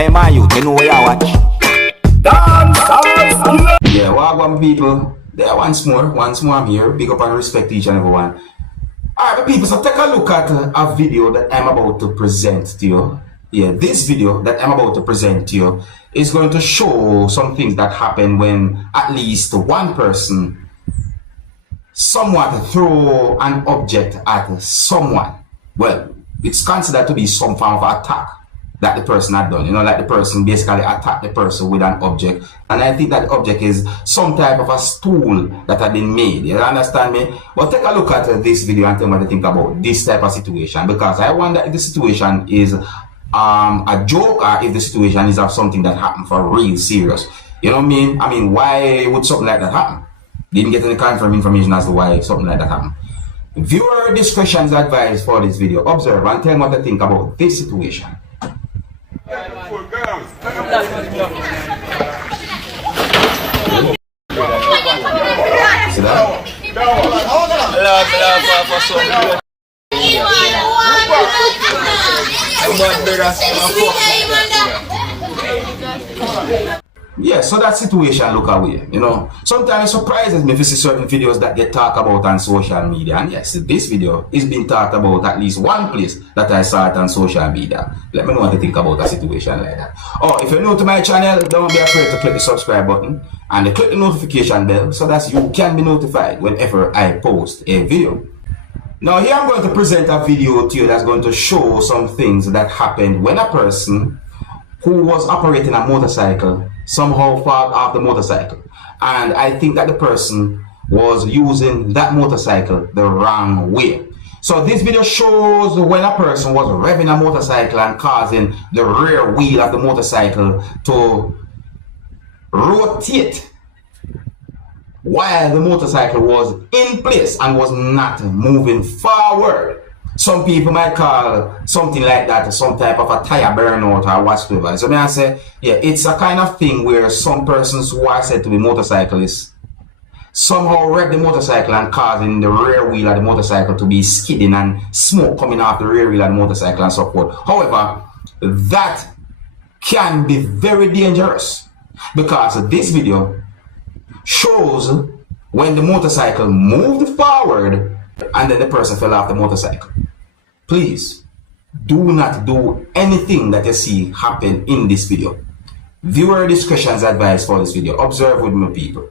Hey man, you know where you watch? Dancehall. Yeah, welcome people. There once more I'm here. Big up and respect each and everyone. Alright people, so take a look at a video that I'm about to present to you. Yeah, this video that I'm about to present to you is going to show some things that happen when at least one person somewhat throw an object at someone. Well, it's considered to be some form of attack that the person had done. You know, like the person basically attacked the person with an object. And I think that the object is some type of a stool that had been made. You understand me? But take a look at this video and tell me what you think about this type of situation. Because I wonder if the situation is a joke or if the situation is of something that happened for real serious. You know what I mean? I mean, why would something like that happen? Didn't get any confirmed information as to why something like that happened. Viewer discretion is advised for this video. Observe and tell me what you think about this situation. See that? Yeah, so that situation look away, you know. Sometimes it surprises me if you see certain videos that get talked about on social media. And yes, this video is being talked about at least one place that I saw it on social media. Let me know what you think about a situation like that. Oh, if you're new to my channel, don't be afraid to click the subscribe button and click the notification bell so that you can be notified whenever I post a video. Now here I'm going to present a video to you that's going to show some things that happened when a person who was operating a motorcycle somehow fell off the motorcycle, and I think that the person was using that motorcycle the wrong way. So this video shows when a person was revving a motorcycle and causing the rear wheel of the motorcycle to rotate while the motorcycle was in place and was not moving forward. Some people might call something like that some type of a tire burnout or whatsoever. So I say, yeah, it's a kind of thing where some persons who are said to be motorcyclists somehow rev the motorcycle and causing the rear wheel of the motorcycle to be skidding and smoke coming off the rear wheel of the motorcycle and so forth. However, that can be very dangerous because this video shows when the motorcycle moved forward and then the person fell off the motorcycle. Please do not do anything that you see happen in this video. Viewer discretion is advised for this video. Observe with me, people.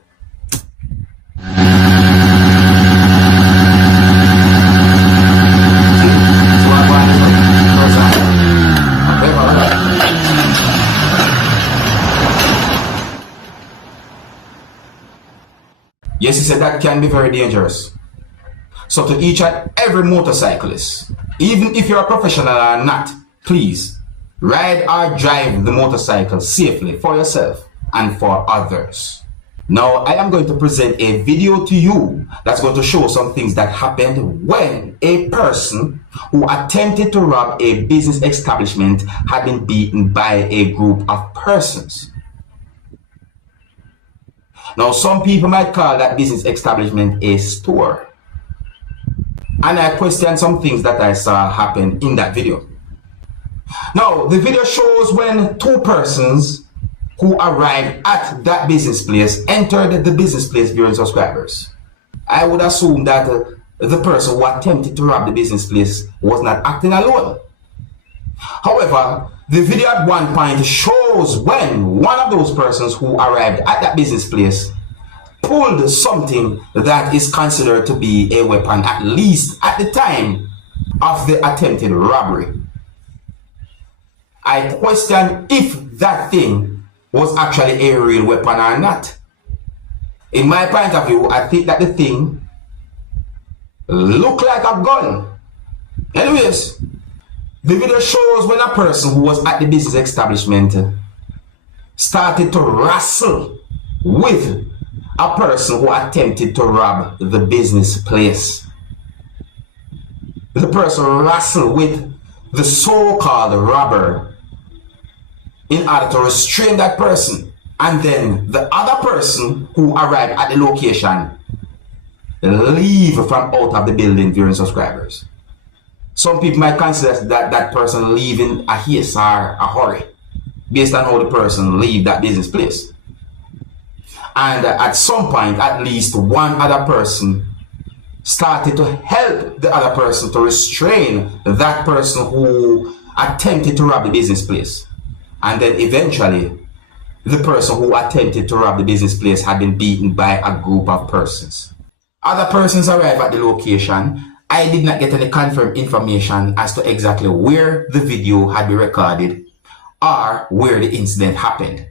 Yes, he said that can be very dangerous. So to each and every motorcyclist, even if you're a professional or not, please ride or drive the motorcycle safely for yourself and for others. Now I am going to present a video to you that's going to show some things that happened when a person who attempted to rob a business establishment had been beaten by a group of persons. Now some people might call that business establishment a store. And I question some things that I saw happen in that video. Now, the video shows when two persons who arrived at that business place entered the business place viewing subscribers. I would assume that the person who attempted to rob the business place was not acting alone. However, the video at one point shows when one of those persons who arrived at that business place pulled something that is considered to be a weapon, at least at the time of the attempted robbery. I question if that thing was actually a real weapon or not. In my point of view, I think that the thing looked like a gun. Anyways, the video shows when a person who was at the business establishment started to wrestle with a person who attempted to rob the business place. The person wrestled with the so-called robber in order to restrain that person, and then the other person who arrived at the location leave from out of the building viewing subscribers. Some people might consider that person leaving a haste or a hurry. based on how the person leave that business place. And at some point, at least one other person started to help the other person to restrain that person who attempted to rob the business place. And then eventually, the person who attempted to rob the business place had been beaten by a group of persons. Other persons arrived at the location. I did not get any confirmed information as to exactly where the video had been recorded or where the incident happened.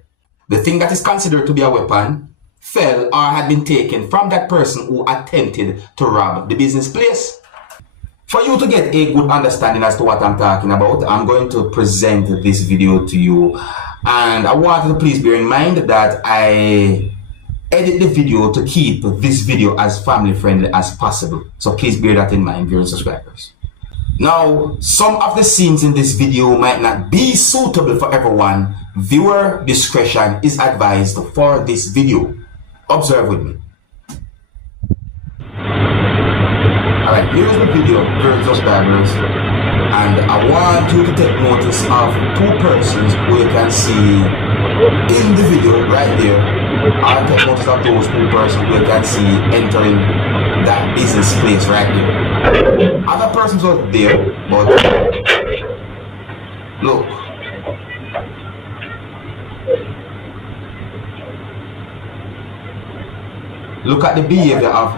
The thing that is considered to be a weapon fell or had been taken from that person who attempted to rob the business place. For you to get a good understanding as to what I'm talking about, I'm going to present this video to you. And I want you to please bear in mind that I edit the video to keep this video as family friendly as possible. So please bear that in mind, viewers and subscribers. Now, some of the scenes in this video might not be suitable for everyone. Viewer discretion is advised for this video. Observe with me. Alright, here's the video, viewers and subscribers. And I want you to take notice of two persons who you can see in the video right there. I'll take notice of those two persons who you can see entering that business place right there. Other persons out there, but look. Look at the behavior of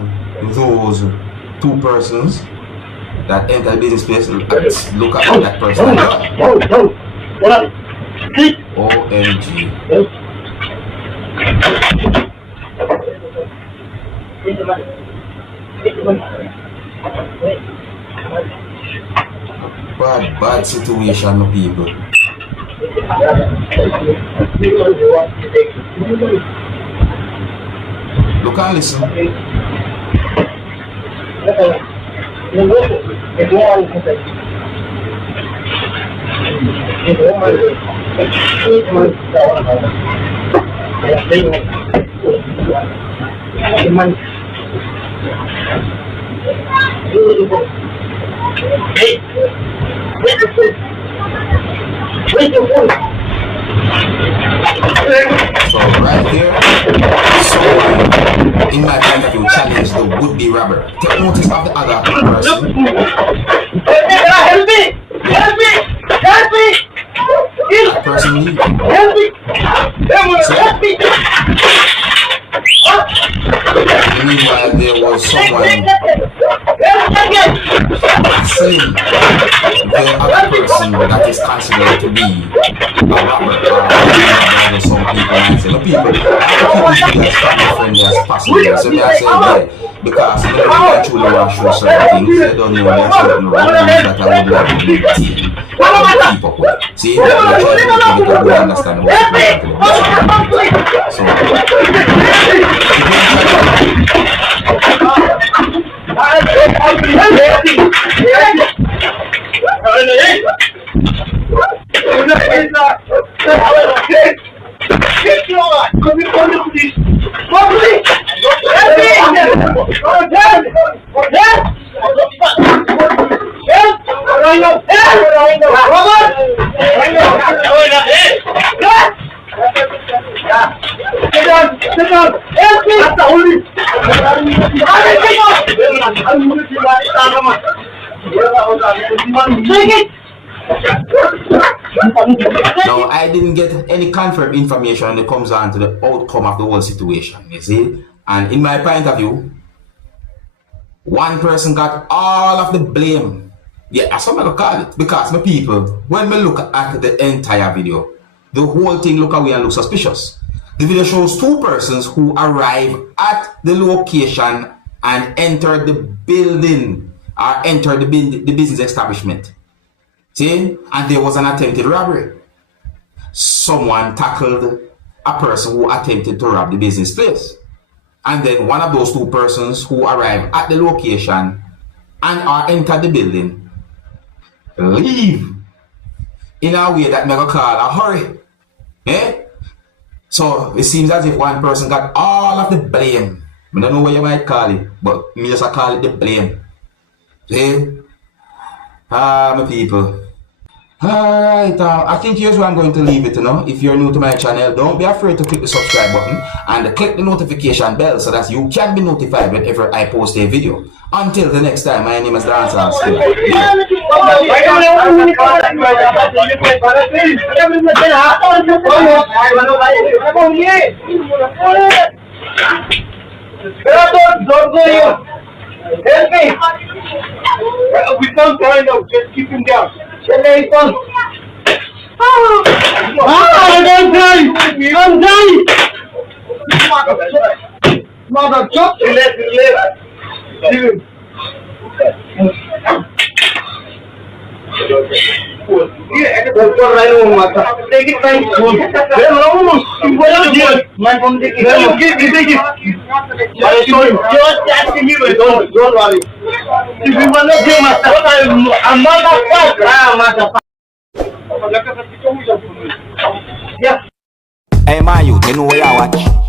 those two persons that enter the business place. Look at what that person does. OMG. Bad situation, my people. Look and listen. So right here, someone in my point of view challenged the would-be robber. Take notice of the other person. Help me! Help me! Help me! That person leave. Help me! Help me! Meanwhile, there was someone saying the other person that is considered to be a robber. Some people might say, look, people, I keep this video as family friendly as possible. So they are saying, yeah, because you know, they can truly want to show certain things. They don't know there's certain rules that I would like to maintain and keep up with. See, they're trying to make people really understand what's going on. So, now, I didn't get any confirmed information when it comes down to the outcome of the whole situation, you see. And in my point of view, one person got all of the blame. Yeah, that's what I'm going to call it. Because my people, when we look at the entire video, the whole thing look away and look suspicious. The video shows two persons who arrive at the location and enter the building or enter the business establishment. See? And there was an attempted robbery. Someone tackled a person who attempted to rob the business place. And then one of those two persons who arrived at the location and or entered the building leave in a way that may call a hurry. Eh? So it seems as if one person got all of the blame. I don't know what you might call it, but me just call it the blame. See? My people. Alright, I think here's where I'm going to leave it, you know. If you're new to my channel, don't be afraid to click the subscribe button and click the notification bell so that you can be notified whenever I post a video. Until the next time, my name is Dancehall Skilla. Don't go here. Help me. We can't find out. Just keep him down. Don't die! Don't die! Mother, chop! Relax. Leave him. Take it time. Just asking you, don't worry. If you want to do I'm not Hey, my youth, you know where I watch?